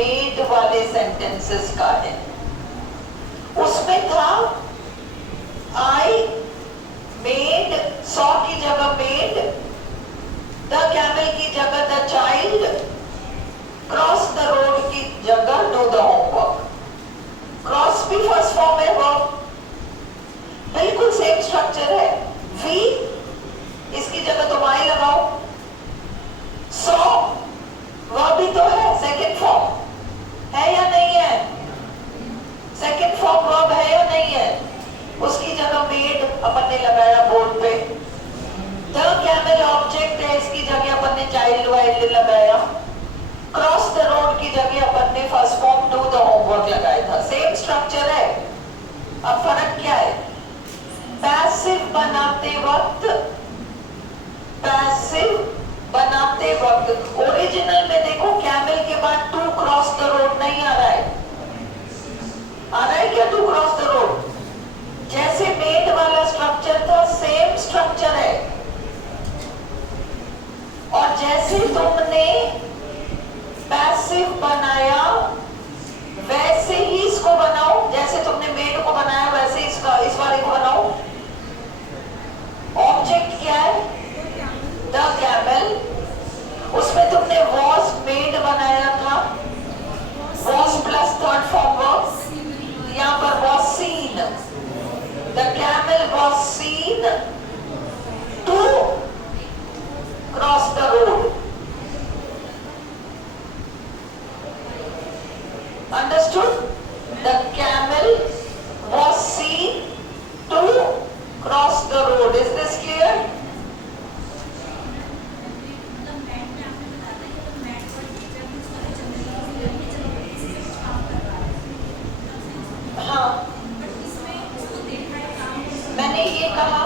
Made वाले sentences का है। उसमें था आई मेड, सॉ की जगह मेड, द कैमल की जगह the child, cross the road की जगह डू द होमवर्क। क्रॉस भी फर्स्ट फॉर्म है, वर्ब बिल्कुल सेम स्ट्रक्चर है। वी, इसकी जगह तुम आई लगाओ। सो वह भी तो है, सेकंड फॉर्म है या नहीं है? सेकंड फॉर्म वर्ब है या नहीं है? उसकी जगह मेड अपन ने लगाया बोर्ड पे। द कैमल ऑब्जेक्ट है, इसकी जगह अपन ने चाइल्ड वाइल्ड लगाया। क्रॉस द रोड की जगह अपन ने first form do the homework लगाया था। सेम स्ट्रक्चर है। अब फर्क क्या है? पैसिव बनाते वक्त, पैसिव बनाते वक्त ओरिजिनल में देखो कैमल के बाद टू क्रॉस द रोड नहीं आ रहा है। आ रहा है क्या टू क्रॉस द रोड? जैसे मेड वाला स्ट्रक्चर था सेम स्ट्रक्चर है। और जैसे तुमने पैसिव बनाया वैसे ही इसको बनाओ। जैसे तुमने मेड को बनाया वैसे इसका इस वाले को बनाओ। ऑब्जेक्ट क्या है? The camel. उसमें तुमने वॉज मेड बनाया था, was plus third form verb. यहां पर was seen, the camel was seen to cross the road. Understood? The camel was seen to cross the road. Is this clear? हाँ, मैंने ये कहा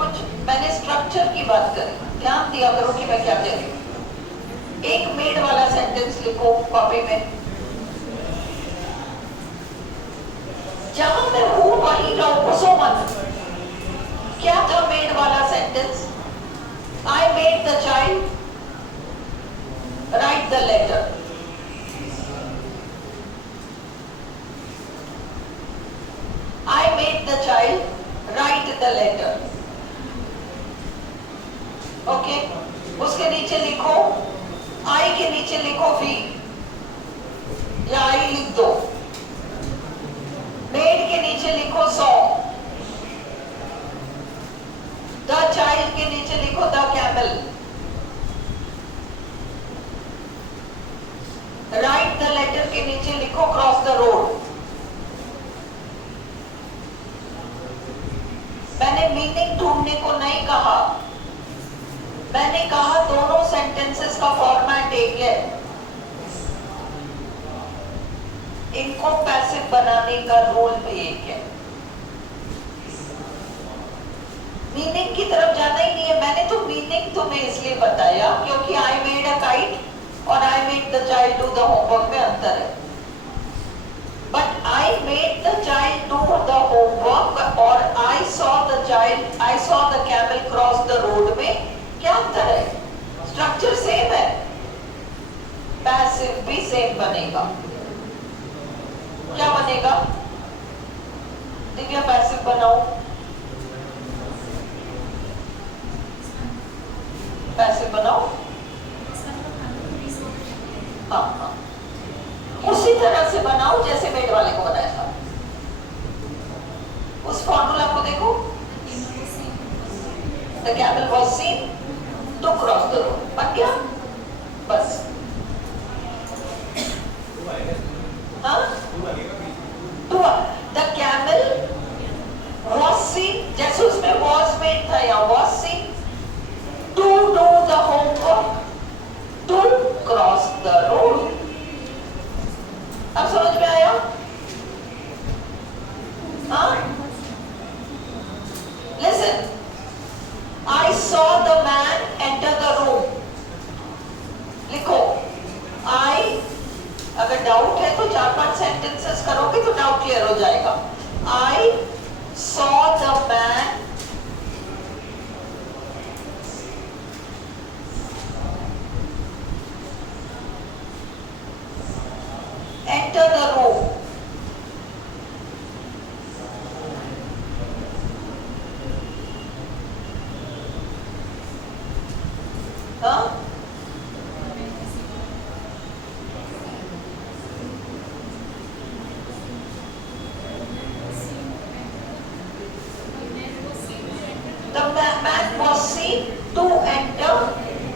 कुछ, मैंने स्ट्रक्चर की बात करी। ध्यान दिया करो कि मैं क्या कह रही हूँ। एक मेड वाला सेंटेंस लिखो कॉपी में। जहां मैं हूं वहीं रहो, घुसो मत। क्या था मेड वाला sentence? I made the child write the letter. I made the child write the letter. Okay, उसके नीचे लिखो, आई के नीचे लिखो वी या आई लिख दो। मेड के नीचे लिखो सॉ, द चाइल्ड के नीचे लिखो the camel, write the letter के नीचे लिखो क्रॉस द रोड। मैंने मीनिंग ढूंढने को नहीं कहा, मैंने कहा दोनों सेंटेंसेस का फॉर्मेट एक है। इनको पैसिव बनाने का रूल भी एक है। मीनिंग की तरफ जाना ही नहीं है। मैंने तो मीनिंग तुम्हें इसलिए बताया क्योंकि आई मेड अ काइट और I made the child do the homework में अंतर है। But I made the child do the homework और I saw the child, I saw the camel cross the road में क्या अंतर है? स्ट्रक्चर सेम है, पैसिव भी सेम बनेगा। क्या बनेगा? दिव्या पैसिव बनाओ। पैसिव बनाओ। हाँ हाँ, उसी तरह से बनाओ जैसे मेड वाले को बनाया था। उस फॉर्मूला को देखो। The camel was seen to cross the road। बन गया बस। हाँ, the camel was seen, जैसे उसमें was made था या was seen to do the homework to cross the road। अब समझ में आया? हाँ, listen, I saw the man enter the room। लिखो I, अगर डाउट है तो 4-5 सेंटेंसेस करोगे तो डाउट क्लियर हो जाएगा। I saw the man to enter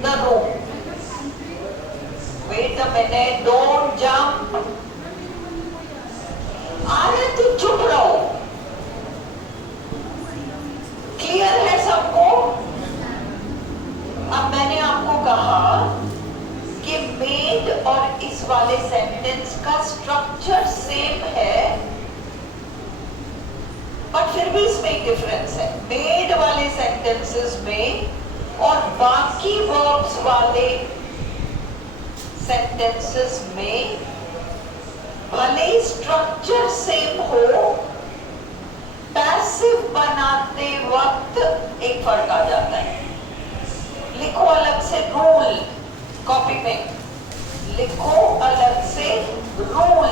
the room. Wait a minute, don't jump. अरे तू चुप रहो. क्लियर है सबको? अब मैंने आपको कहा कि मेड और इस वाले सेंटेंस का स्ट्रक्चर सेम है, बट फिर भी इसमें एक डिफरेंस है. मेड वाले सेंटेंसेस में और बाकी वर्ब्स वाले सेंटेंसेस में भले स्ट्रक्चर सेम हो, पैसिव बनाते वक्त एक फर्क आ जाता है. लिखो अलग से रूल, कॉपी में लिखो अलग से रूल,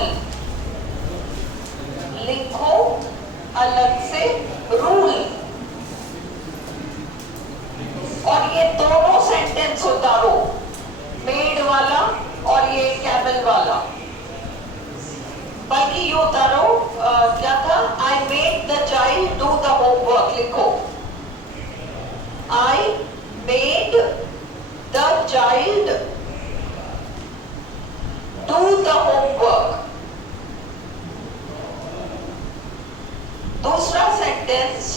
लिखो अलग से रूल. और ये दोनों सेंटेंस उतारो, मेड वाला और ये कैमल वाला. बल्कि ये उतारो, क्या था? I made the child do the homework. लिखो I made the child do the homework. दूसरा sentence,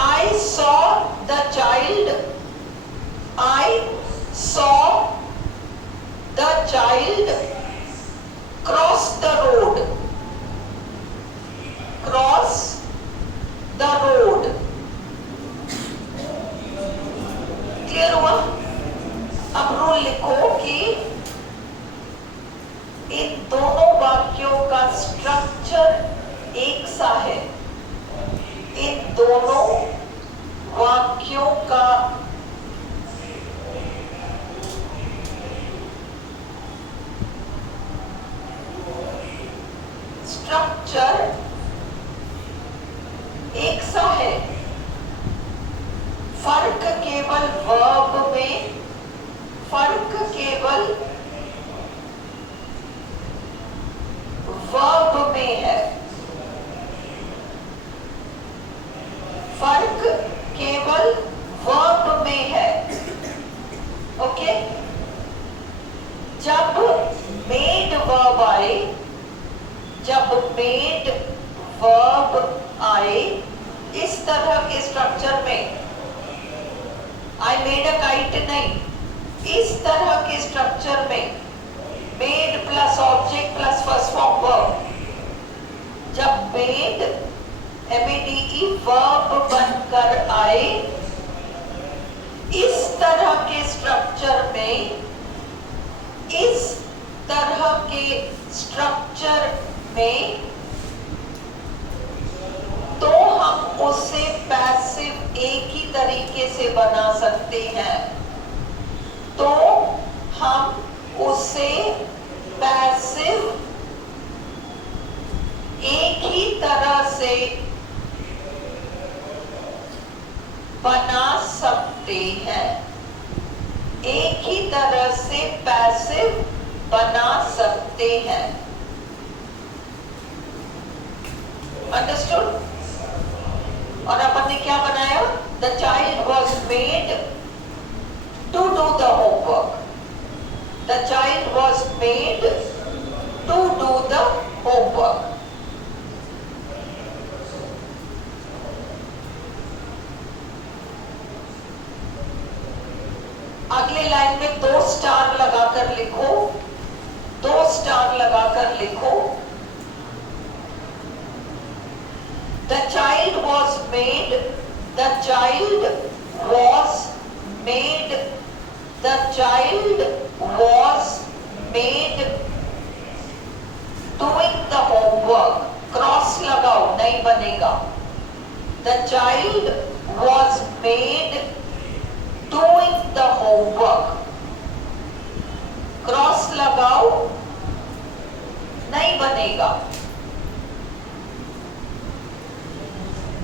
I saw the child, I saw the child cross the road, cross the road. Clear हुआ? अब रूल लिखो कि इन दोनों वाक्यों का structure एक सा है. इन दोनों वाक्यों का स्ट्रक्चर एक सा है. फर्क केवल वर्ब में, फर्क केवल वर्ब में है. फर्क केवल वर्ब में है. ओके? जब मेड वर्ब आए, जब मेड वर्ब आए इस तरह के स्ट्रक्चर में, आई मेड अ काइट नहीं, इस तरह के स्ट्रक्चर में made plus object plus first form verb, जब मेड MEDE वर्ब बनकर आए इस तरह के स्ट्रक्चर में, इस तरह के स्ट्रक्चर में, तो हम उसे पैसिव एक ही तरीके से बना सकते हैं. तो हम उसे पैसिव एक ही तरह से बना सकते हैं. एक ही तरह से पैसिव बना सकते हैं. अंडरस्टूड? और अपन ने क्या बनाया? The child was made to do the homework. The child was made to do the homework. अगले लाइन में 2 स्टार लगाकर लिखो, 2 स्टार लगाकर लिखो. The child was made, the child was made, the child was made doing the homework. Cross लगाओ, नहीं बनेगा. The child was made doing the homework. Cross लगाओ, नहीं बनेगा.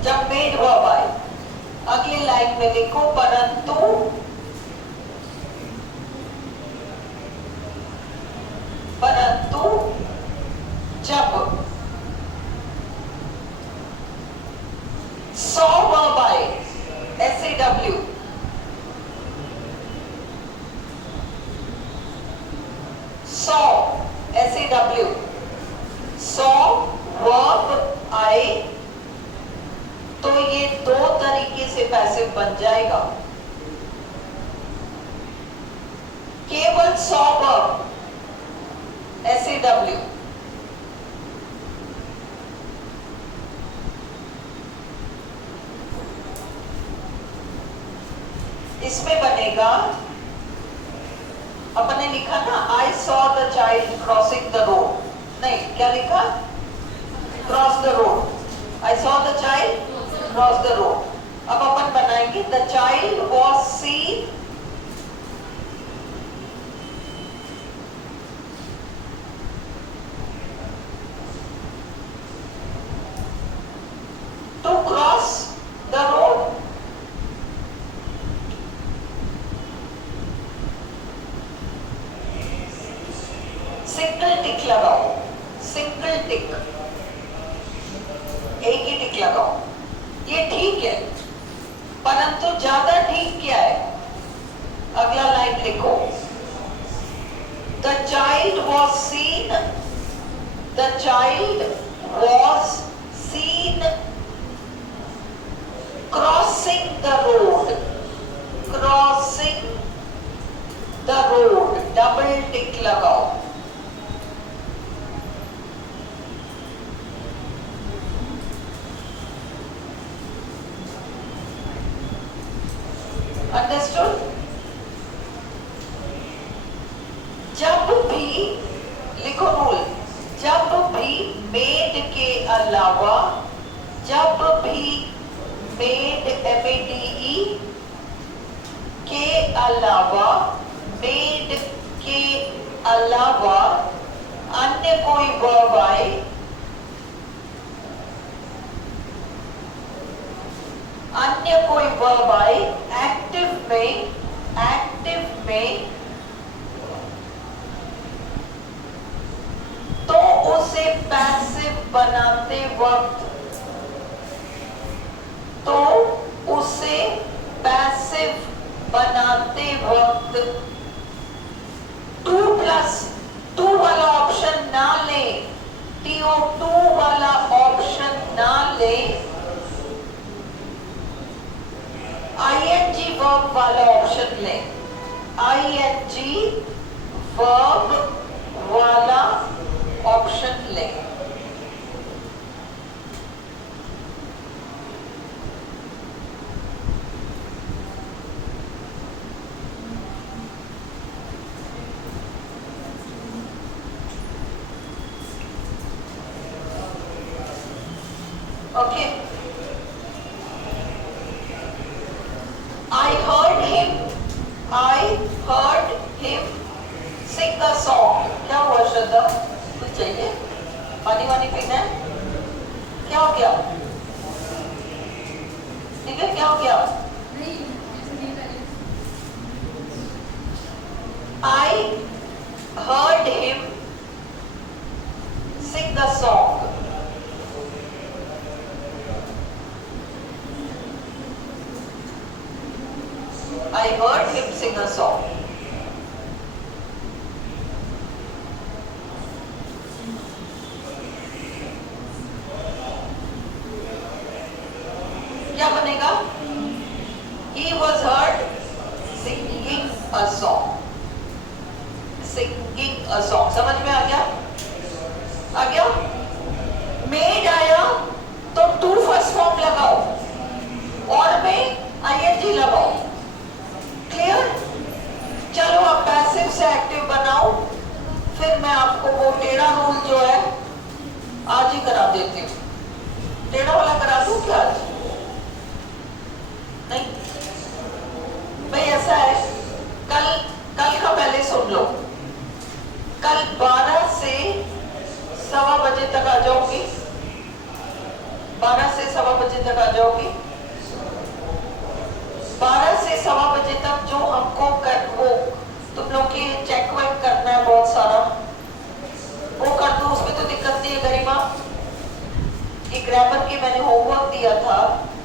जब मेड वर्ब आए, अगली लाइन में लिखो परंतु, परंतु जब सॉ वर्ब आए, ऐसे SAW, saw, SAW, saw, verb I, तो ये दो तरीके से पैसिव बन जाएगा। केवल saw verb SAW, इसमें बनेगा, अपने लिखा ना I saw the child crossing the road, नहीं क्या लिखा, cross the road, I saw the child cross the road। अब अपन बनाएंगे the child was seen to cross the road। Single tick लगाओ, सिंगल टिक, एक ही टिक लगाओ, ये ठीक है, परंतु ज्यादा ठीक क्या है, अगला लाइन लिखो, the child was seen, the child was seen crossing the road, crossing the road, double tick लगाओ। अंडरस्टूड। जब भी लिखो रूल, जब भी मेड के अलावा, जब भी मेड MEDE के अलावा, मेड के अलावा अन्य कोई वर्ब आए, अन्य कोई वर्ब आए एक्टिव में, एक्टिव में, तो उसे पैसिव बनाते वक्त, तो उसे पैसिव बनाते वक्त 2+2 वाला ऑप्शन ना लें, TO2 वाला ऑप्शन ना लें, ING वर्ब वाला ऑप्शन लें, ING वर्ब वाला ऑप्शन लें। Okay, I heard him sing the song। क्या हुआ श्रद्धा, कुछ चाहिए, पानी वानी पीना है, क्या हो गया, ठीक है, क्या हो गया, I heard him sing the song। I heard him sing a song। क्या बनेगा, He was heard singing a song, singing a song। समझ में आ गया, आ गया। मेड आया तो टू फर्स्ट फॉर्म लगाओ और में ING लगाओ, क्लियर। चलो अब पैसिव से एक्टिव बनाओ, फिर मैं आपको वो टेढ़ा रूल जो है आज ही करा देती हूँ। टेढ़ा वाला करा दूं क्या आज, नहीं भाई, ऐसा है, कल का पहले सुन लो, कल 12 से 1:15 बजे तक आ जाओगी, 12 से 1:15 बजे तक आ जाओगी। 12 से 1:15 बजे तक जो हमको वो तुम लोग की चेक वेक करना है बहुत सारा, वो कर दो, उसमें तो दिक्कत नहीं है गरिमा। ये ग्रामर की मैंने होमवर्क दिया था,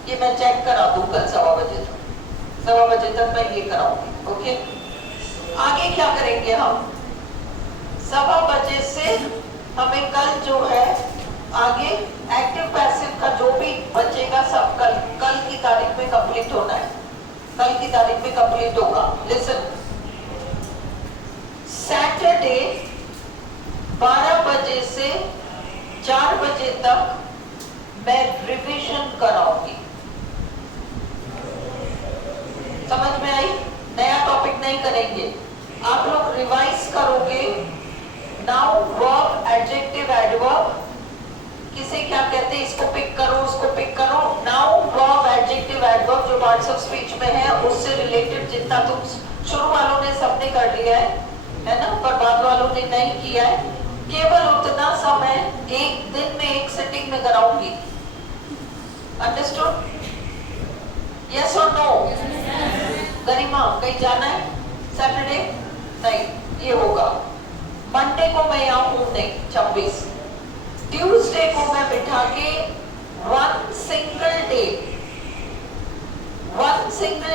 ये मैं चेक करा दूं कल 1:15 बजे तक, सवा बजे तक मैं ये कराऊंगी। ओके, आगे क्या करेंगे हम, सवा बजे से हमें कल जो है आगे एक्टिव पैसिव का जो भी बचेगा सब कल की तारीख में कंप्लीट होना है, कल की तारीख में कंप्लीट होगा। लिसन, सैटरडे 12 बजे से 4 बजे तक मैं रिवीजन कराऊंगी। समझ में आई? नया टॉपिक नहीं करेंगे, आप लोग रिवाइज करोगे। नाउन, वर्ब, एडजेक्टिव, एडवर्ब, किसे क्या कहते हैं, इसको पिक करो, उसको पिक करो। नाउन, वर्ब, एडजेक्टिव, एडवर्ब जो पार्ट्स ऑफ स्पीच में है उससे रिलेटेड जितना तुम शुरू वालों ने सबने कर लिया है ना, पर बाद वालों ने नहीं किया है। केवल उतना समय एक दिन में एक सिटिंग में कराऊंगी। अंडरस्टूड? यस और नो? गरिमा, कहीं जाना है सैटरडे? नहीं, ये होगा। मंडे को मैं यहाँ हूँ नहीं, 26। ट्यूसडे को मैं बिठा के वन सिंगल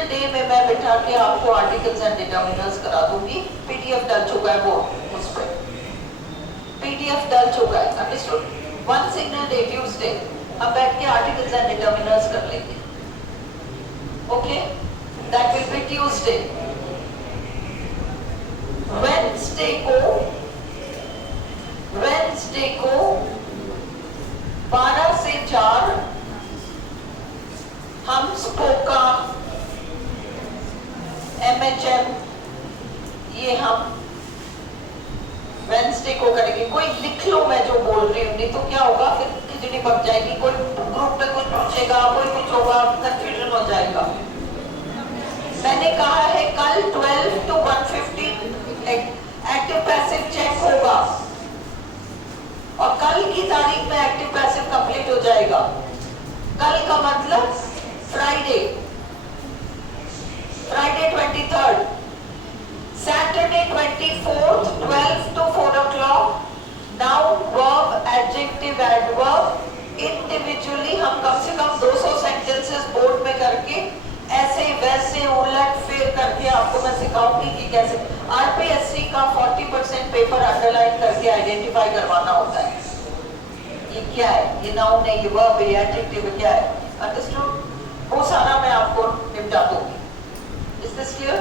डे में मैं बिठा के आपको आर्टिकल्स एंड डिटरमिनर्स करा दूंगी। पीडीएफ डल चुका है वो, उस पर पीडीएफ डल चुका है। Understood? One single day Tuesday हम बैठ के आर्टिकल्स एंड डिटरमिनर्स कर लेंगे। Okay, that will be Tuesday. Wednesday को 12 से 4 हम स्पोका, एमएचएम ये हम वेडनेसडे को करेंगे। कोई लिख लो मैं जो बोल रही हूँ, नहीं तो क्या होगा फिर खिचड़ी पक जाएगी। कोई ग्रुप में कुछ पूछेगा, कोई कुछ होगा, कंफ्यूजन हो जाएगा। मैंने कहा है कल 12 to 1:15 एक्टिव पैसिव चेक होगा और कल की तारीख में एक्टिव पैसिव कंप्लीट हो जाएगा। कल का मतलब Friday 23rd, Saturday 24th 12 to 4 o'clock। Noun, verb, adjective, adverb individually हम कम से कम 200 सेंटेंसेस बोर्ड में करके ऐसे वैसे उलट फेर करके आपको मैं सिखाऊंगी कि कैसे आरपीएससी का 40% पेपर अंडरलाइन करके आइडेंटिफाई करवाना होता है। ये क्या है, ये नाउन है, ये वर्ब है, एडजेक्टिव क्या है। अंडरस्टूड? वो सारा मैं आपको निपटा दूंगी। Is this clear?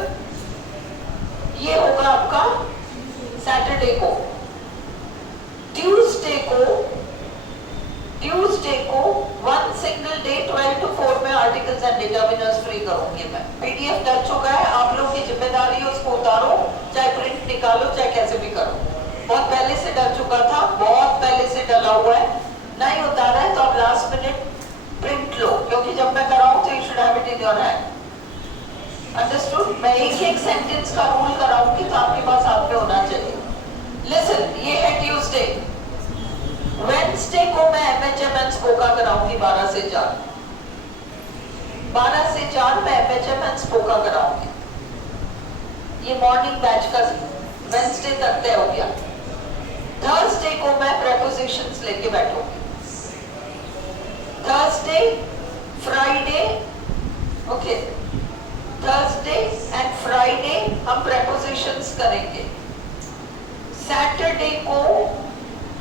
ये होगा आपका सैटरडे को। ट्यूसडे को वन सिंगल डे 12 to 4 में आर्टिकल्स एंड डिटरमिनर्स फ्री करूंगी मैं। पीडीएफ डल चुका है, आप लोग की जिम्मेदारी है उसको उतारो, चाहे प्रिंट निकालो, चाहे कैसे भी करो। बहुत पहले से डल चुका था, बहुत पहले से डला हुआ है। नहीं उतारा है तो आप लास्ट मिनट प्रिंट लो, क्योंकि जब मैं कराऊं तो you should have it in your hand. Understood? मैं एक सेंटेंस का रूल कराऊंगी तो आपके पास हाथ में होना चाहिए। लिसन, ये है ट्यूसडे। वेडनेसडे को मैं एमएचएम एंड स्पोका कराऊंगी 12 से 4। 12 से 4 मैं एमएचएम एंड स्पोका कराऊंगी। ये मॉर्निंग बैच का वेडनेसडे तक तय हो गया। थर्सडे को मैं प्रेपोजिशंस लेके बैठूंगी। Thursday, Friday, okay, Thursday and Friday हम प्रेपोजिशंस करेंगे। सैटरडे को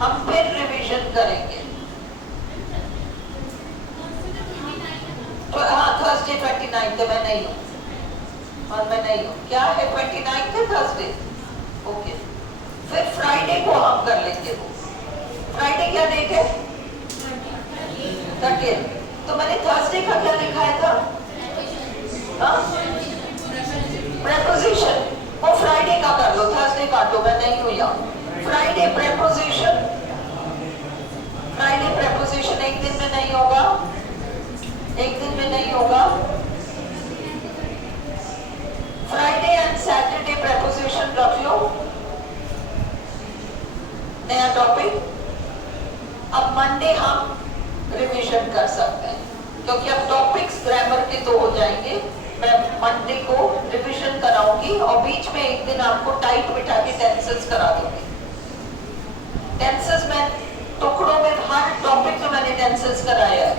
हम फिर रिवीजन करेंगे। तो हाँ, थर्सडे 29 मैं नहीं हूँ, और मैं नहीं हूँ। क्या है 29 है थर्सडे? ओके, फिर फ्राइडे को हम कर लेंगे। वो फ्राइडे क्या डेट है? 30। तो मैंने थर्सडे का क्या लिखाया था? प्रेपोजिशन। वो फ्राइडे का कर लो, थर्सडे काटो, मैं नहीं हूँ यहाँ। फ्राइडे प्रेपोजिशन, फ्राइडे प्रेपोजिशन एक दिन में नहीं होगा, एक दिन में नहीं होगा। फ्राइडे एंड सैटरडे प्रेपोजिशन रख लो। नया टॉपिक। अब मंडे हम रिवीजन कर सकते हैं, क्योंकि अब टॉपिक्स ग्रामर के तो हो जाएंगे। मैं मंडे को रिवीजन कराऊंगी और बीच में एक दिन आपको टाइट बिठा के टेंसेस करा दूंगी। टेंसेस में टुकड़ों में हर टॉपिक में मैंने टेंसेस कराया है।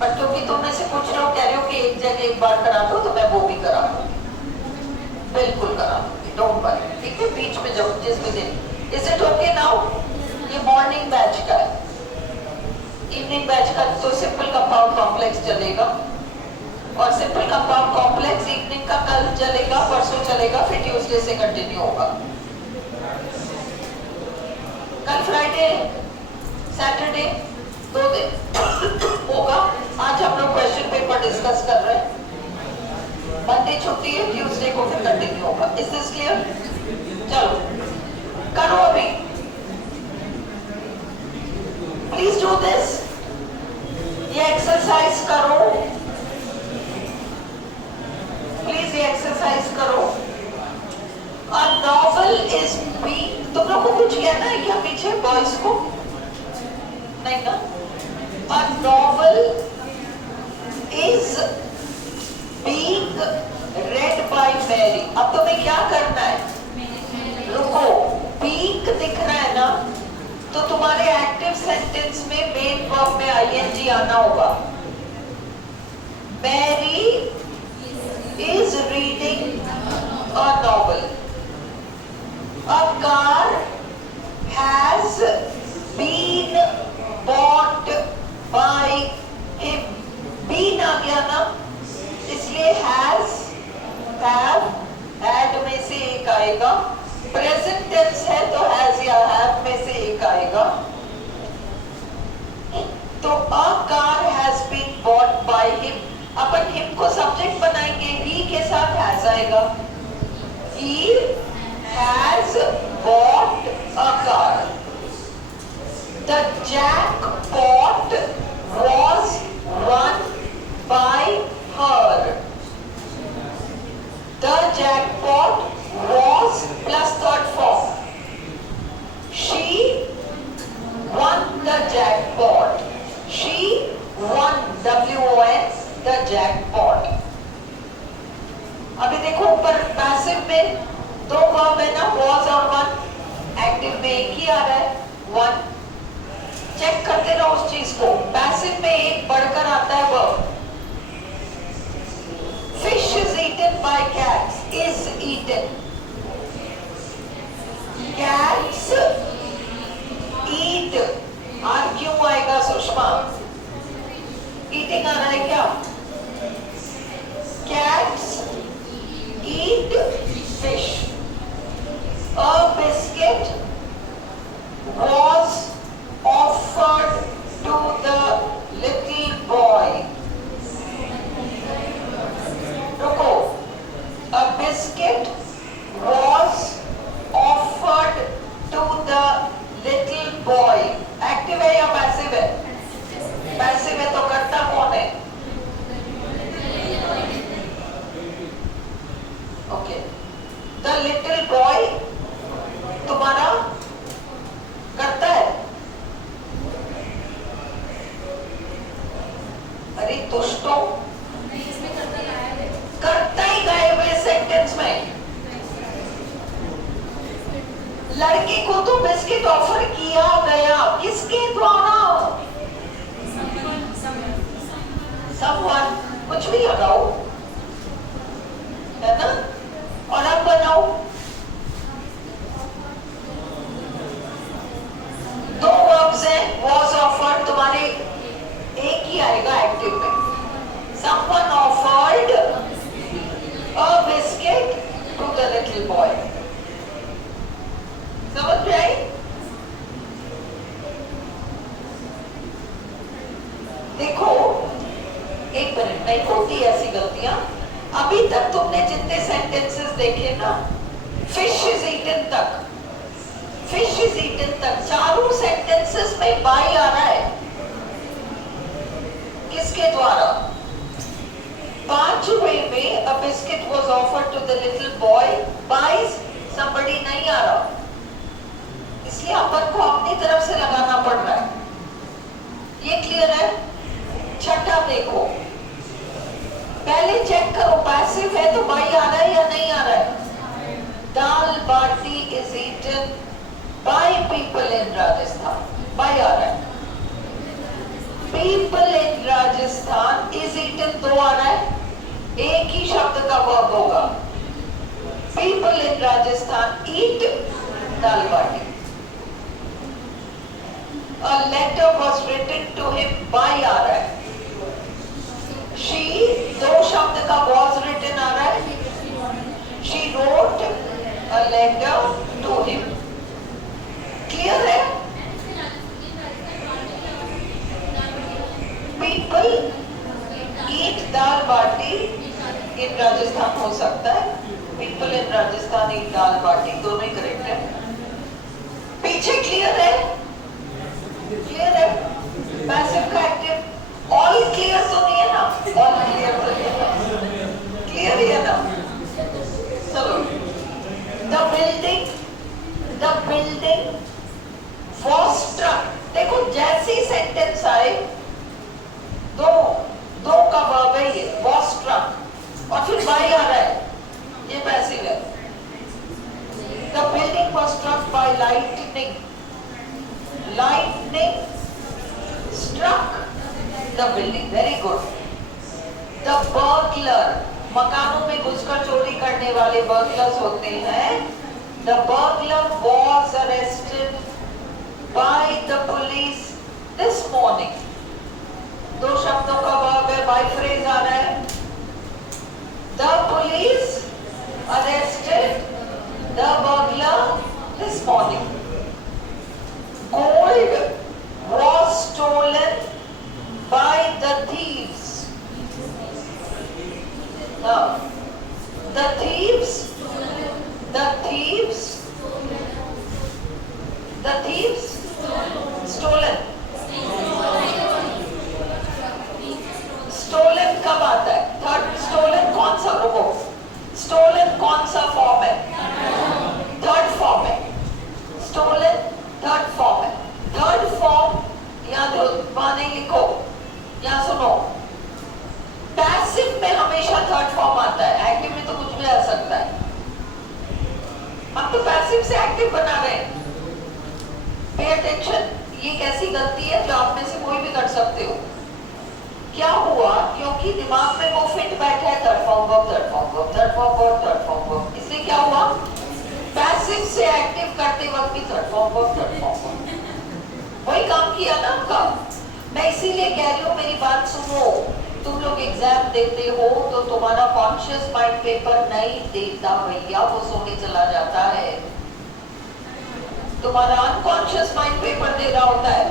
पर क्योंकि तुम में से कुछ लोग कह रहे हो कि एक जगह एक बार करा दो, तो मैं वो भी करा दूंगी, बिल्कुल करा दूंगी, डोंट वरी। ठीक है, बीच में जाओ जिस भी दिन। Is it okay now? ये मॉर्निंग बैच का है, इवनिंग बैच का तो सिंपल कंपाउंड कॉम्प्लेक्स चलेगा, और सिंपल कंपाउंड कॉम्प्लेक्स इवनिंग का कल चलेगा, परसों चलेगा, फिर ट्यूसडे से कंटिन्यू होगा। कल फ्राइडे सैटरडे 2 दिन होगा। आज हम लोग क्वेश्चन पेपर डिस्कस कर रहे हैं। मंडे छुट्टी है, ट्यूसडे को फिर कंटिन्यू होगा। Is this clear? चलो करो अभी, प्लीज डू दिस। ये एक्सरसाइज करो, प्लीज ये एक्सरसाइज करो। A novel is being, तुम लोग को कुछ कहना है क्या पीछे बॉयज को? नहीं ना? A novel is being read by Mary. अब तुम्हें क्या करना है? रुको, being दिख रहा है ना, तो तुम्हारे एक्टिव सेंटेंस में मेन वर्ब में ing आना होगा। Mary is reading a novel. A car has been bought by him. Been आ गया ना, इसलिए has, have, had में से एक आएगा। प्रेजेंट टेंस है तो has या have में से एक आएगा। तो a car has been bought by him, upon him को सब्जेक्ट बनाएंगे, he के साथ has आएगा। He has bought a car. The jackpot was won by her. The jackpot was plus third form. She won the jackpot. She won, W-O-N, the jackpot. अभी देखो ऊपर passive में दो वर्ब है ना, was और one, एक्टिव में एक ही आ रहा है, one। चेक करते रहो उस चीज को। पैसिव में एक बढ़कर आता है verb. Fish is eaten by cats, is eaten. Cats eat, और क्यों आएगा सुषमा? Eating आ रहा है क्या? Cats eat fish. A biscuit was offered to the little boy. रुको, a biscuit was offered to the little boy. Active है या passive है? पैसिव है तो करता कौन है? ओके, the little boy तुम्हारा करता है। अरे दुष्टों, करता ही गए हुए सेंटेंस में। लड़के को तो बिस्किट ऑफर किया गया, किसके द्वारा? Someone, कुछ भी लगाओ, है ना? और अब बनाओ, दो वर्ब्स हैं, was offered, तुम्हारे एक ही आएगा एक्टिव में। Someone offered a biscuit to the little boy. समझ में आई? देखो एक मिनट, नहीं होती ऐसी गलतियां। अभी तक तुमने जितने सेंटेंसेस देखे ना, फिश इज ईटन तक, फिश इज ईटन तक, चारों सेंटेंसेस में बाई आ रहा है। किसके द्वारा? पांचवें में a biscuit was offered to the little boy by somebody नहीं आ रहा, इसलिए अपन को अपनी तरफ से लगाना पड़ रहा है। ये क्लियर है? छठा देखो, पहले चेक करो, पैसिव है तो बाई आ रहा है या नहीं आ रहा है? Dal baati is eaten by people in Rajasthan, by आ रहा है। पीपल इन राजस्थान एक ही शब्द का वर्ब होगा। People in Rajasthan eat dal baati. A letter was written to him by आ रहा है। She दो शब्द का was written आ रहा है। She wrote a letter to him। Clear है? People eat dal baati in Rajasthan हो सकता है। People in राजस्थान eat दाल बाटी, दोनों ही करेक्ट है। पीछे क्लियर है? क्लियर है? पैसिव का एक्टिव ऑल क्लियर तो नहीं है ना? ऑल क्लियर तो नहीं है ना? क्लियर ही है ना? चलो, द बिल्डिंग was struck। देखो जैसी सेंटेंस आए दो का वर्ब है ये was struck और फिर by आ रहा है, ये पैसिव है। The building was struck by lightning। Lightning struck the building। Very good। The burglar, मकानों में घुसकर चोरी करने वाले burglars होते हैं। The burglar was arrested by the police this morning। दो शब्दों का verb है, by phrase आ रहा है। The police arrested the burglar this morning। Gold was stolen by the thieves। The thieves stolen। Stolen कब आता है? थर्ड stolen कौन सा रुको? Stolen कौन सा फॉर्म है? थर्ड फॉर्म है। Stolen थर्ड फॉर्म है। थर्ड फॉर्म यहाँ नहीं लिखो, यहाँ सुनो। पैसिव में हमेशा थर्ड फॉर्म आता है, एक्टिव में तो कुछ भी आ सकता है। हम तो पैसिव से एक्टिव बना रहे हैं। पे अटेंशन, ये कैसी गलती है जो आप में से कोई भी कर सकते हो। क्या हुआ? क्योंकि दिमाग में वो फिट बैठा है third form verb, third form verb, third form verb, third form verb. इसलिए क्या हुआ? पैसिव से एक्टिव करते वक्त भी third form verb, third form verb, वही काम किया ना आपका। मैं इसीलिए कह रही हूँ, मेरी बात सुनो। तुम लोग एग्जाम देते हो तो तुम्हारा कॉन्शियस माइंड पेपर नहीं देता भैया, वो सोने चला जाता है। तुम्हारा अनकॉन्शियस माइंड पेपर दे रहा होता है।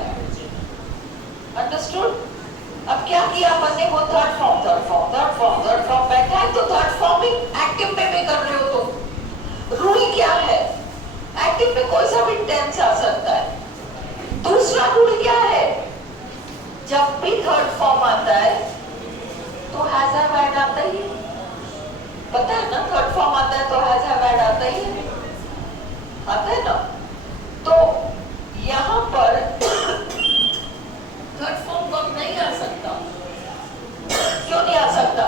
अंडरस्टूड? अब क्या किया अपन ने? वो थर्ड फॉर्म बैठा है, तो थर्ड फॉर्मिंग एक्टिव में भी कर रहे हो तुम। रूल क्या है? एक्टिव में कोई सा भी टेंस आ सकता है। दूसरा रूल क्या है? जब भी थर्ड फॉर्म आता है तो हैज हैव हैड आता ही है। पता है ना? थर्ड फॉर्म आता है तो हैज हैव हैड आता ही है, आता है ना? तो यहां पर थर्ड फॉर्म वर्ब नहीं आ सकता। क्यों नहीं आ सकता?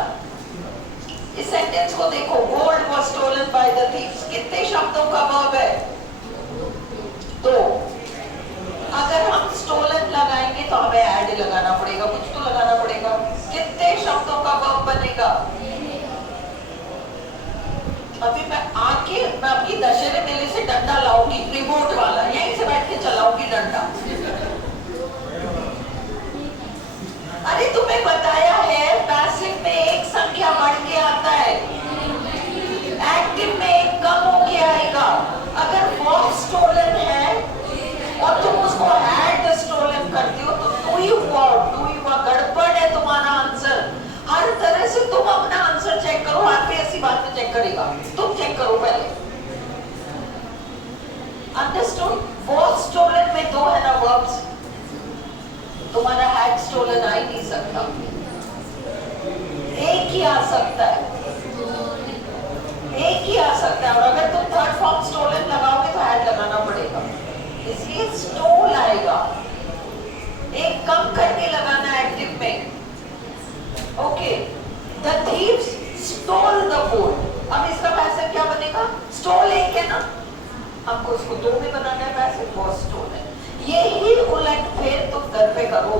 इस सेंटेंस को देखो, gold was stolen by the thieves. कितने शब्दों का वर्ब है? दो। अगर हम स्टोलन लगाएंगे तो हमें ऐड लगाना पड़ेगा, कुछ तो लगाना पड़ेगा। कितने शब्दों का वर्ब बनेगा? अभी मैं आपकी दशहरे मेले से डंडा लाऊंगी, रिमोट वाला, यहीं से बैठ के चलाऊंगी डंडा। अरे तुम्हें बताया है, पैसिव में एक संख्या बढ़ के आता है, एक्टिव में एक कम होके आएगा। अगर वर्ब स्टोलन है और तुम उसको हैड स्टोलन करती हो तो डू यू गड़बड़ है तुम्हारा आंसर। हर तरह से तुम अपना आंसर चेक करो। आप भी ऐसी बात में चेक करेगा, तुम चेक करो पहले। अंडरस्टूड? वर्ब स्टोलन में दो है ना वर्ब्स, तुम्हारा हैड स्टोलन आ ही नहीं सकता, एक ही आ सकता है, एक ही आ सकता है। और अगर तुम थर्ड फॉर्म स्टोलन लगाओगे तो हैड लगाना पड़ेगा, इसलिए स्टोल आएगा। एक कम करके लगाना एक्टिव में। Okay, the thieves stole the gold. अब इसका पैसिव क्या बनेगा? स्टोल एक है ना, हमको इसको दो में बनाना है पैसिव, वो स्टोल है। ये ही उलट फेर तुम घर पे करो।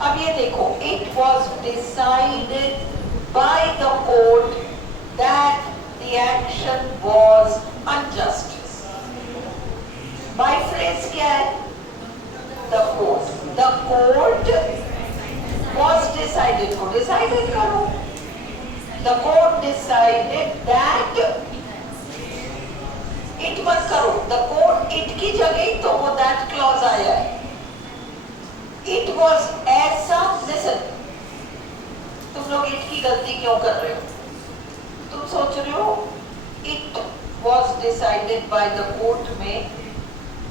अब ये देखो, it was decided by the court that the action was unjust. By phrase क्या है? The court. The court was decided. को decided करो. The court decided that it मत करो. The court it की जगह तो वो that clause आया है. It was ऐसा, listen, तुम लोग it की गलती क्यों कर रहे हो? तुम सोच रहे हो it was decided by the court में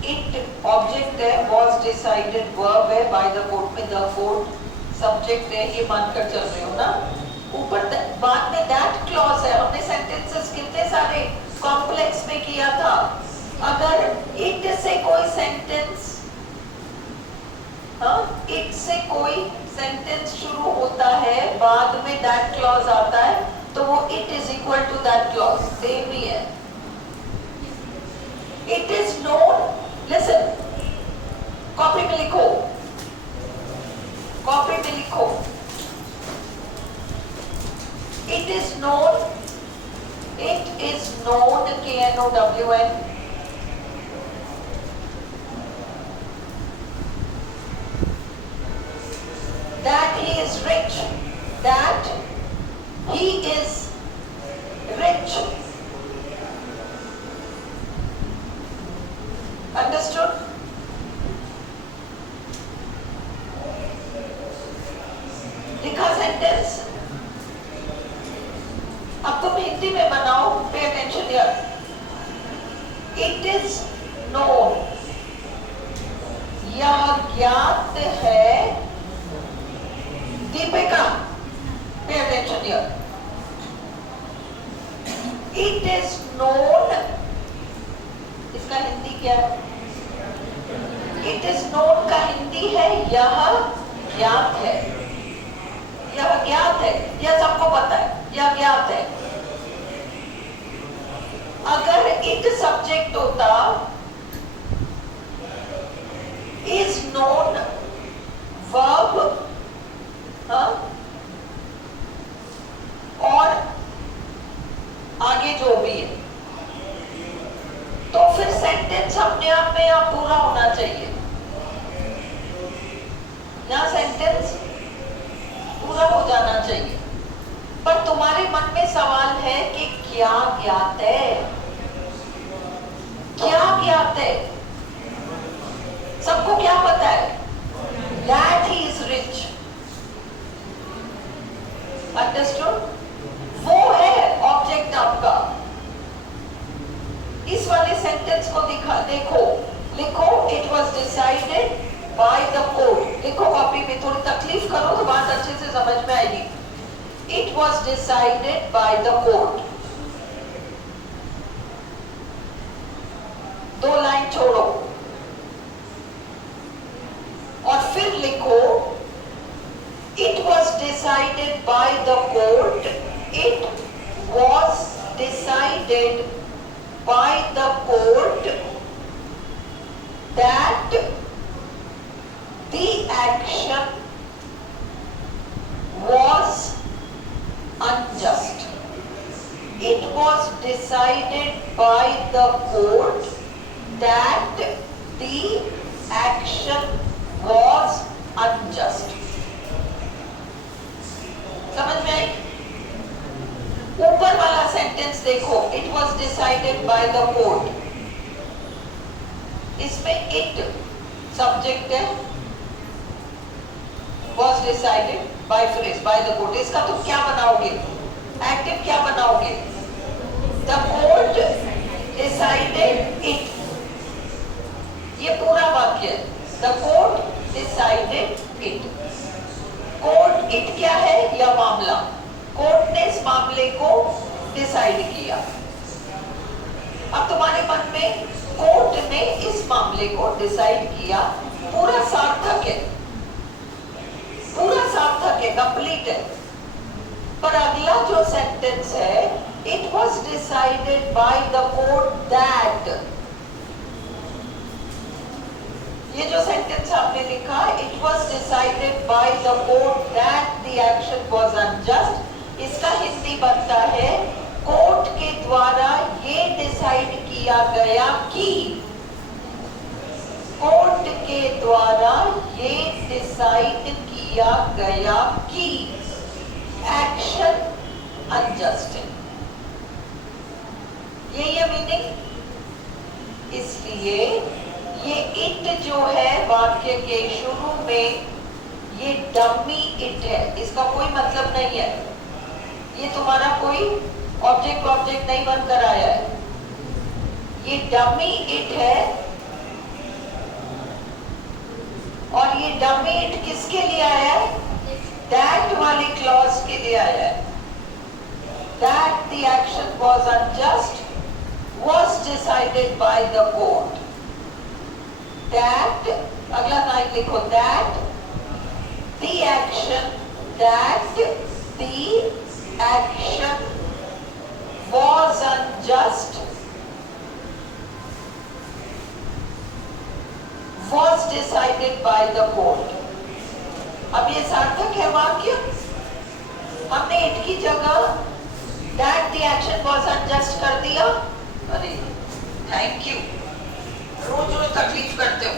it object है, was decided verb है, by the court में the court subject है, ये मानकर चल रहे हो ना? ऊपर बाद में that clause है. हमने sentences कितने सारे complex में किया था. अगर it से कोई sentence it से कोई सेंटेंस शुरू होता है, बाद में दैट क्लॉज आता है, तो वो it is equal to that clause. Same ही है. It is known, listen, copy में लिखो, कॉपी में लिखो. It is known, it is known, KNOWN, that he is rich, that he is rich. Understood? लिखा सेंटेंस. अब तुम हिंदी में बनाओ. Pay attention here. It is known, यह ज्ञात है. Deepika, pay attention here. It is known, इसका हिंदी क्या है? It is known का हिंदी है यह ज्ञात है. यह ज्ञात है, यह सबको पता है, यह ज्ञात है. अगर it सब्जेक्ट होता, is known verb और आगे जो भी है, तो फिर सेंटेंस अपने आप में यहाँ पूरा होना चाहिए. यहाँ सेंटेंस पूरा हो जाना चाहिए. पर तुम्हारे मन में सवाल है कि क्या ज्ञात है? क्या ज्ञात है? सबको क्या पता है? That he is rich. Understood? वो है ऑब्जेक्ट आपका. इस वाले सेंटेंस को देखो, लिखो it was decided by the court. लिखो कॉपी में, थोड़ी तकलीफ करो तो बात अच्छे से समझ में आएगी. It was decided by the court. 2 line छोड़ो और फिर लिखो it was decided by the court. It was decided by the court that the action was unjust. It was decided by the court that the action was unjust. समझ में आई? ऊपर वाला sentence देखो, it was decided by the court. इसमें it subject है, was decided by phrase by the court. इसका तुम क्या बनाओगे? एक्टिव क्या बनाओगे? The court decided it. ये पूरा वाक्य है. The court decided it. Court it क्या है? यह मामला. कोर्ट ने इस मामले को डिसाइड किया. अब तुम्हारे मन में कोर्ट ने इस मामले को डिसाइड किया, पूरा सार्थक है, पूरा सार्थक है, कंप्लीट है. पर अगला जो सेंटेंस है, it was decided by the court that, ये जो सेंटेंस आपने लिखा, it was decided by the court that the action was unjust, इसका हिंदी बनता है कोर्ट के द्वारा ये डिसाइड किया गया कि, कोर्ट के द्वारा ये डिसाइड किया गया कि एक्शन अनजस्ट है। यही है मीनिंग। इसलिए ये इट जो है वाक्य के शुरू में, ये डमी इट है, इसका कोई मतलब नहीं है। ये तुम्हारा कोई ऑब्जेक्ट नहीं बनकर आया है, ये डमी इट है। और ये डमी इट किसके लिए आया है? दैट वाली क्लॉज के लिए आया है। That the action was unjust was decided by the court. That, अगला लाइन लिखो, that the action was unjust was decided by the court. अब ये सार्थक है वाक्य। हमने इट की जगह that the action was unjust कर दिया। अरे थैंक यू, रोज रोज तकलीफ करते हो,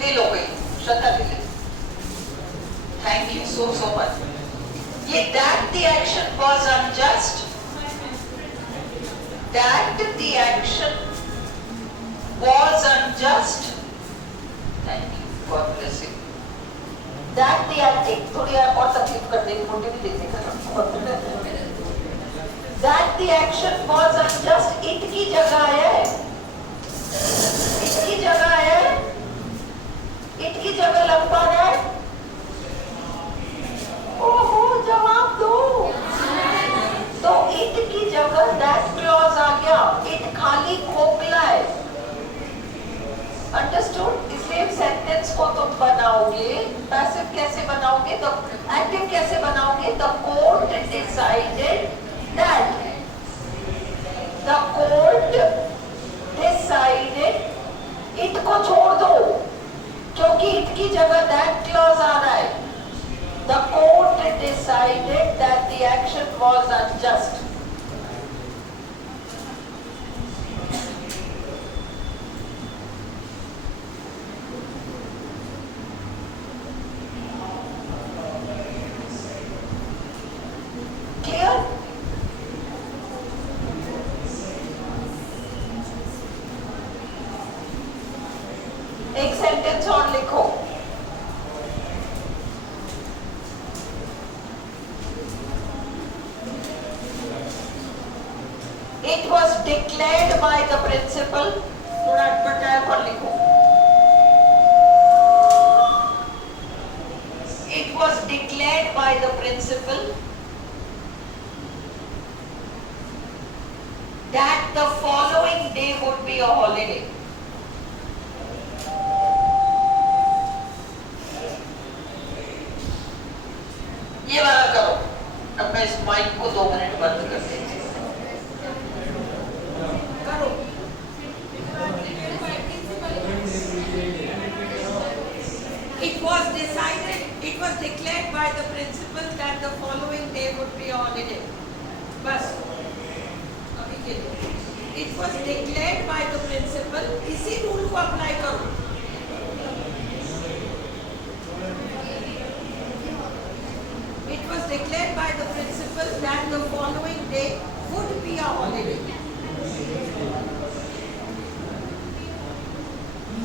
ले लो भाई, श्रद्धा ले ले, थैंक यू सो मच। ये that the action was unjust, that the action was unjust, thank you, God bless you. That the acting थोड़ी और तकलीफ कर देगी, मोटे भी दे देगा। That the action was unjust, it की जगह है, it की जगह है, it की जगह लग पा रहा है। ओहो, जवाब दो। तो it की जगह that clause आ गया, it खाली खोखला है। Understood? इसलिए सेंटेंस को तुम बनाओगे, पैसिव कैसे बनाओगे, तो एक्टिव कैसे बनाओगे? The court decided that the court decided, it को छोड़ दो क्योंकि it की जगह that clause आ रहा है। The court decided that the action was unjust. Clear? एक सेंटेंस और लिखो। It was declared by the principal, थोड़ा अटपटा पर लिखो। It was declared by the principal that the following day would be a holiday. ये वाला करो। अब मैं इस माइक को 2 मिनट बंद कर देती हूँ। करो। It was declared by the principal that the following day would be a holiday. बस अभी के लिए। It was declared by the principal, इसी रूल को अप्लाई करो। It was declared by the principal that the following day would be a holiday.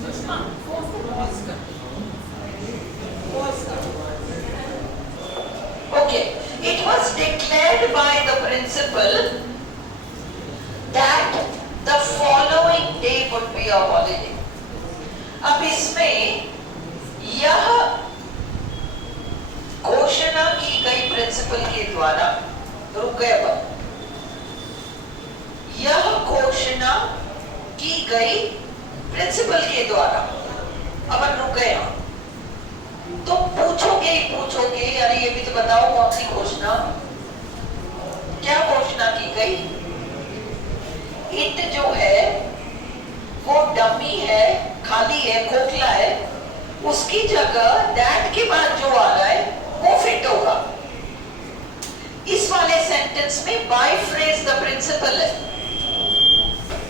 Sushma, pause कर। Okay, it was declared by the principal that the following day would be a holiday. अब इसमें यह घोषणा की गई principal के द्वारा, रुक गए अब, यह घोषणा की गई प्रिंसिपल के द्वारा, अब रुक गए। तो पूछोगे ही पूछोगे, अरे ये भी तो बताओ कौन सी घोषणा, क्या घोषणा की गई? इट जो है वो डमी है, खाली है, खोखला है, उसकी जगह दैट के बाद जो आ रहा है वो फिट होगा। इस वाले सेंटेंस में बाय फ्रेज द प्रिंसिपल है।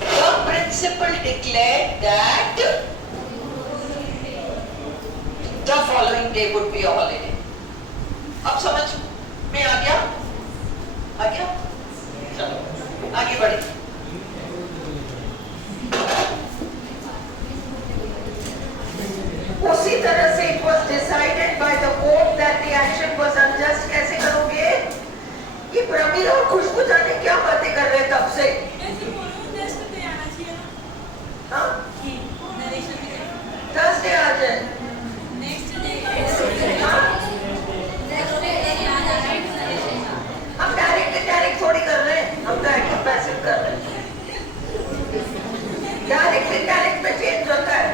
The principal declared that the following day would be a holiday. अब समझ में आ गया? आ गया? चलो आगे बढ़े। उसी तरह से it was decided by the court that the action was unjust। कैसे करोगे? ये प्रमील और खुशबू जाने क्या बातें कर रहे तब से? हाँ? Thursday आ जाए। हाँ? हम डायरेक्ट थोड़ी कर रहे हैं, हम तो एक्टिव पैसिव कर रहे हैं। डायरेक्ट में चेंज होता है।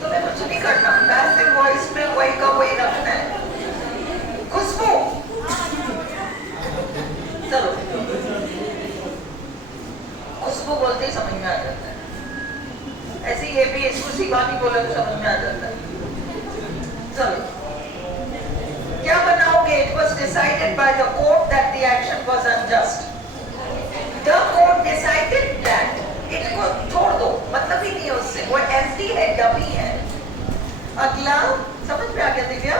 तुम्हें कुछ नहीं करना, पैसिव वॉइस में वही का वही रखना है। खुशबू चलो, खुशबू बोलते ही समझ में आ जाता है। ऐसे ये भी इसको शिवानी बोले तो समझ में आ जाता है। चलो क्या बनाओगे? It was decided by the court that the action was unjust। The court decided that। इसको छोड़ दो, मतलब ही नहीं है उससे, वो empty है, डमी है। अगला समझ में आ गया Divya?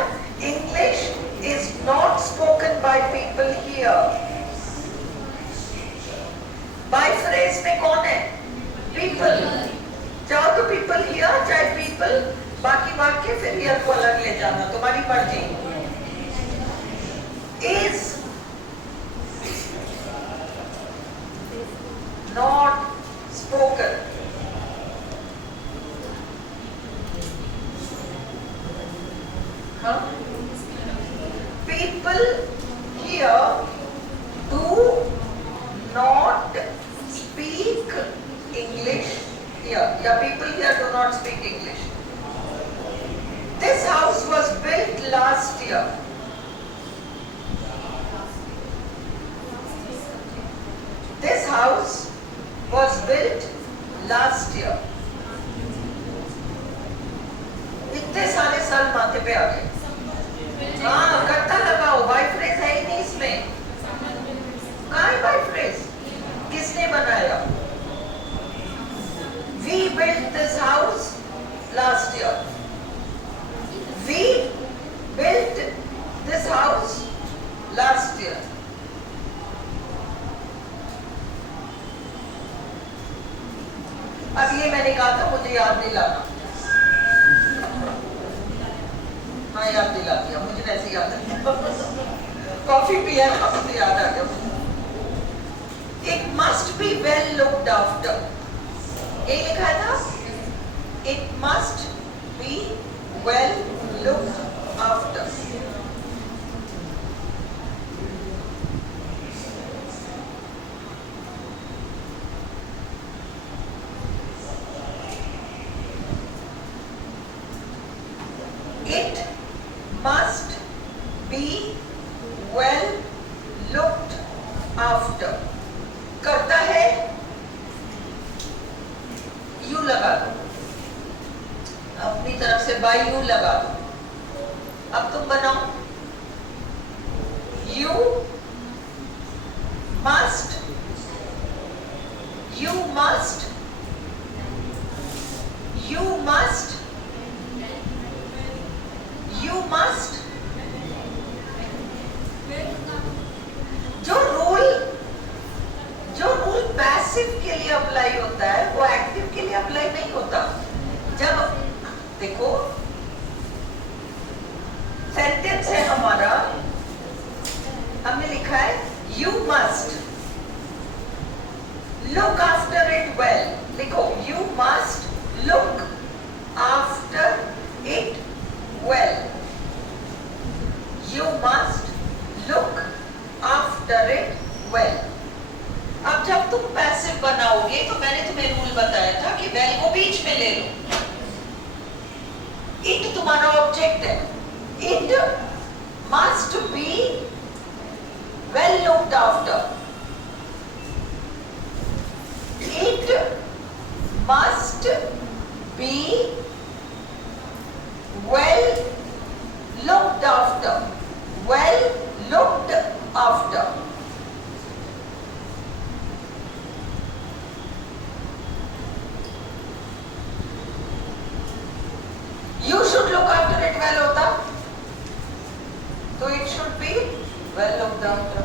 English is not spoken by people here। By phrase में कौन है? People। चाहो तो people here, चाहे people, बाकी वाक्य फिर here को अलग ले जाना, तुम्हारी मर्जी। Is not spoken। हाँ? People here do not speak English here, या people here do not speak English। This house was built last year। This house was built last year। इतने सारे साल माथे पे आ गए। हाँ, करता लगाओ, बाय फ्रेज है ही नहीं इसमें। कहाँ है बाय फ्रेज? किसने बनाया? We built this house last year। We built this house last year। अब ये मैंने कहा था, मुझे याद नहीं लाना। हाँ याद दिला दिया, मुझे वैसे याद है। कॉफी पिया ना, मुझे याद आ गया। It must be well looked after। ये लिखा है ना? It must be well looked after। It must be well looked after। करता है, यू लगा दो, अपनी तरफ से बाय यू लगा दो। अब तुम बनाओ, you must, you must, you must, you must। जो रूल पैसिव के लिए अप्लाई होता है वो एक्टिव के लिए अप्लाई नहीं होता। जब देखो सेंटेंस है हमारा, हमने लिखा है you must look after it well. लिखो you must look after it well। You must look after it well। अब जब तुम पैसिव बनाओगे तो मैंने तुम्हें रूल बताया था कि well को बीच में ले लो। It तुम्हारा ऑब्जेक्ट है। It must be well looked after। It must be well looked after. Well looked after. You should look after it well होता, तो it should be well looked after.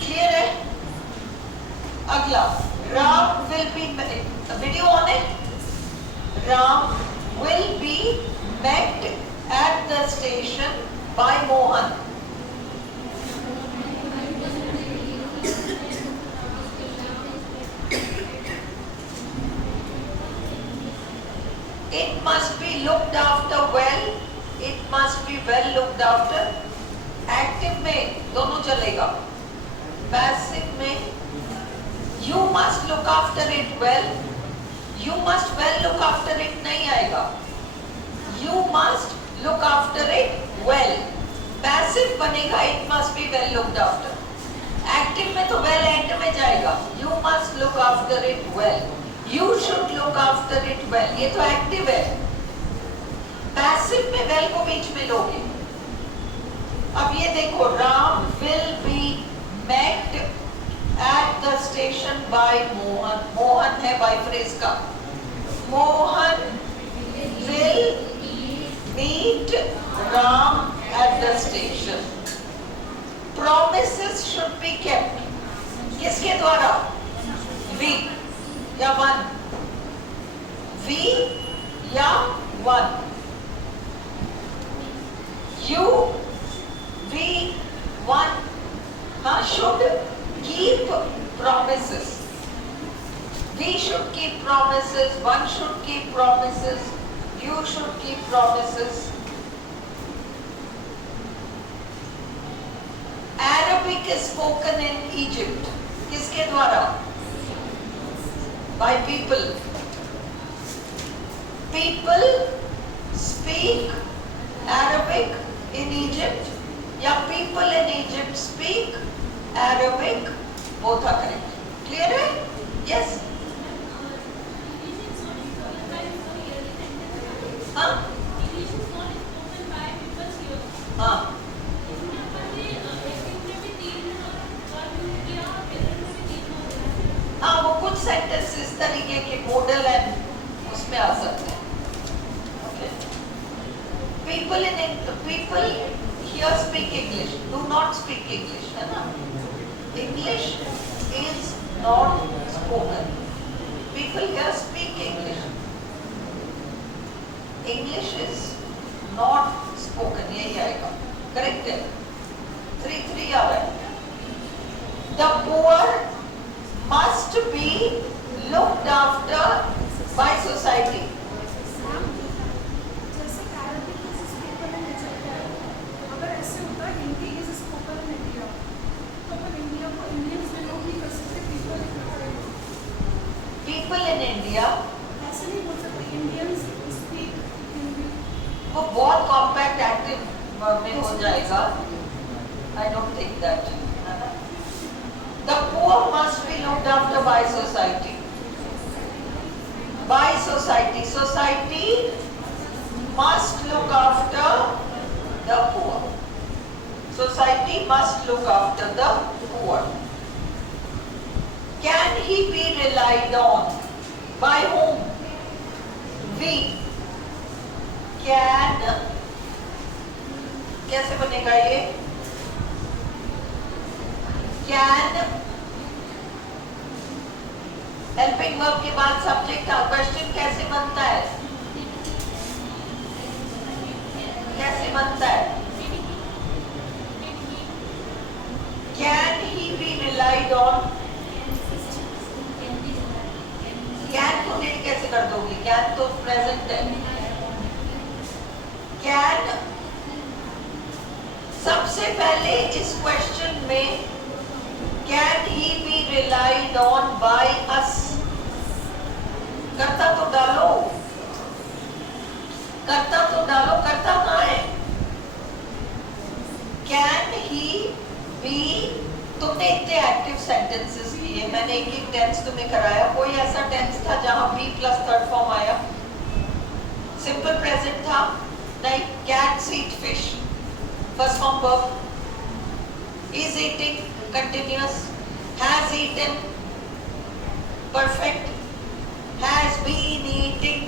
Clear है? अगला, Ram will be video on it. Ram will be met at the station by Mohan. It must be looked after well. It must be well looked after. Active में दोनों चलेगा. Passive में you must look after it well. You must well look after it नहीं आएगा. You must look after it well. Passive बनेगा it must be well looked after. Active में तो well end में जाएगा. You must look after it well. You should look after it well. ये तो active है. पैसिव में well को बीच में लोगे. अब ये देखो, Ram will be met at the station by Mohan. Mohan है by phrase का. Mohan will meet Ram at the station. Promises should be kept. किसके द्वारा? We या वन? We या one? You, we, one should keep promises. We should keep promises. One should keep promises. You should keep promises. Arabic is spoken in Egypt. किसके द्वारा? By people. People speak Arabic in Egypt, या people in Egypt speak Arabic. Both are correct. Clear है? Yes. हाँ? हाँ. हाँ, वो कुछ sentence इस तरीके के मॉडल एंड उसमें आ सकते हैं. Okay. People here speak English. Do not speak English, है ना? English is not spoken. People here speak English. English is not spoken. यही आएगा. Correct है? 3 आ रहा है. The poor must be looked after by society. जैसे Arabic is spoken in Egypt है, अगर ऐसे होता Hindi is spoken in India, तो अपन इंडिया को Indians में लोग नहीं कर सकते, people लिखना पड़ेगा. People in India, ऐसे नहीं बोल सकते Indians speak हिंदी. वो बहुत कॉम्पैक्ट एक्टिव में हो जाएगा. I don't think that. The poor must be looked after by society. By society. Society must look after the poor. Society must look after the poor. Can he be relied on? By whom? We. Can. कैसे बनेगा ये? Can. Helping verb के बाद subject का question कैसे बनता है? कैसे बनता है? Can he be relied on? Can को नहीं कैसे कर दोगी? Can तो प्रेजेंट है. Can सबसे पहले इस क्वेश्चन में Can he be relied on by us? करता तो डालो. करता तो डालो. करता कहाँ है? कैन ही बी, तुमने इतने एक्टिव सेंटेंसेस किए, मैंने एक एक टेंस तुम्हें कराया, कोई ऐसा टेंस था जहां बी प्लस थर्ड फॉर्म आया? सिंपल प्रेजेंट था? नहीं. Cats eat fish, first form verb. Is eating, continuous. Has eaten, perfect. Has been eating,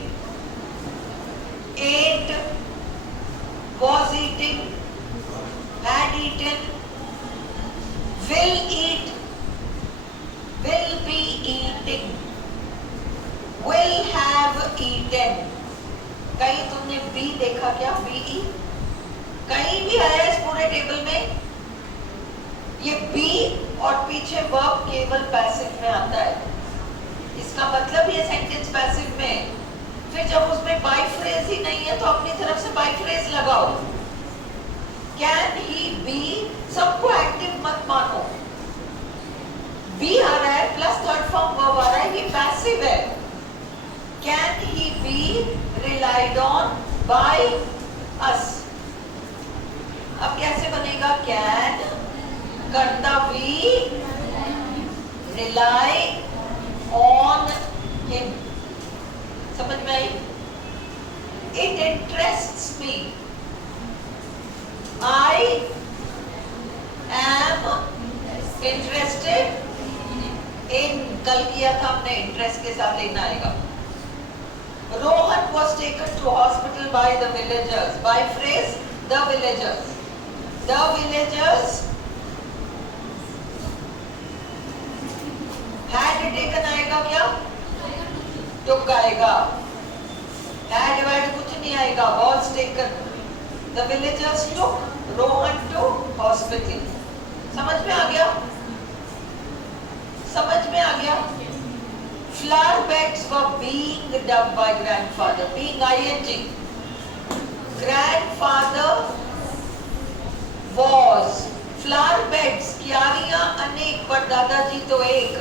ate, was eating, had eaten, will eat, will be eating, will have eaten. कहीं तुमने B देखा क्या? Be कहीं भी आया इस पूरे टेबल में? ये बी और पीछे वर्ब केवल पैसिव में आता है. इसका मतलब ये सेंटेंस पैसिव में. फिर जब उसमें बाई फ्रेज ही नहीं है तो अपनी तरफ से बाई फ्रेज लगाओ. कैन ही बी, सबको एक्टिव मत मानो. बी आ रहा है प्लस थर्ड फॉर्म वर्ब आ रहा है, ये पैसिव है. Can he be relied on by us. अब कैसे बनेगा? कैन कर्ता वी रिलाई on him. समझ में आई? It interests me. I am interested in. कल किया था हमने, इंटरेस्ट के साथ लेना आएगा. Rohan was taken to hospital by the villagers. By phrase the villagers. The villagers had taken आएगा क्या? took आएगा. had डिवाइड कुछ नहीं आएगा. was taken. The villagers took Rohan to hospital. समझ में आ गया? समझ में आ गया? Flower beds were being dug by grandfather. Being ing. Grandfather was. Flower beds, क्यारियां अनेक पर दादाजी तो एक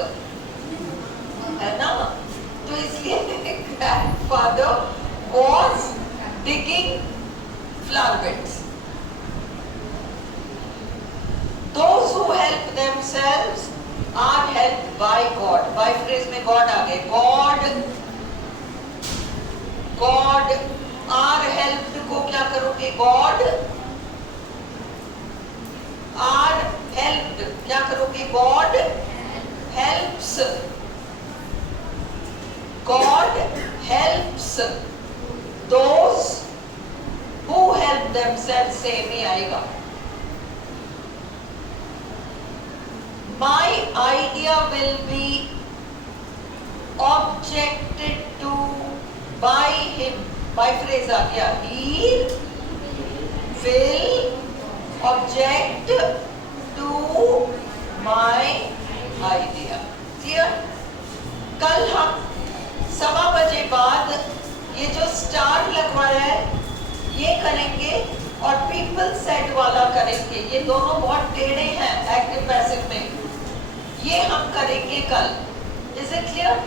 है ना, तो इसलिए grandfather was digging flower beds. Those who help themselves are helped by God. By phrase में God आ गए. God are helped को क्या करोगे? God are helped क्या करोगे? God helps. God helps those who help themselves. Same ही आएगा. My idea will be objected to by him. By phrase आ गया. He will object to my idea. Clear? कल हम 1:15 बजे बाद ये जो स्टार लगवाया है ये करेंगे और पीपल सेट वाला करेंगे. ये दोनों बहुत टेढ़े हैं एक्टिव पैसिव में. ये हम करेंगे कल. Is it clear?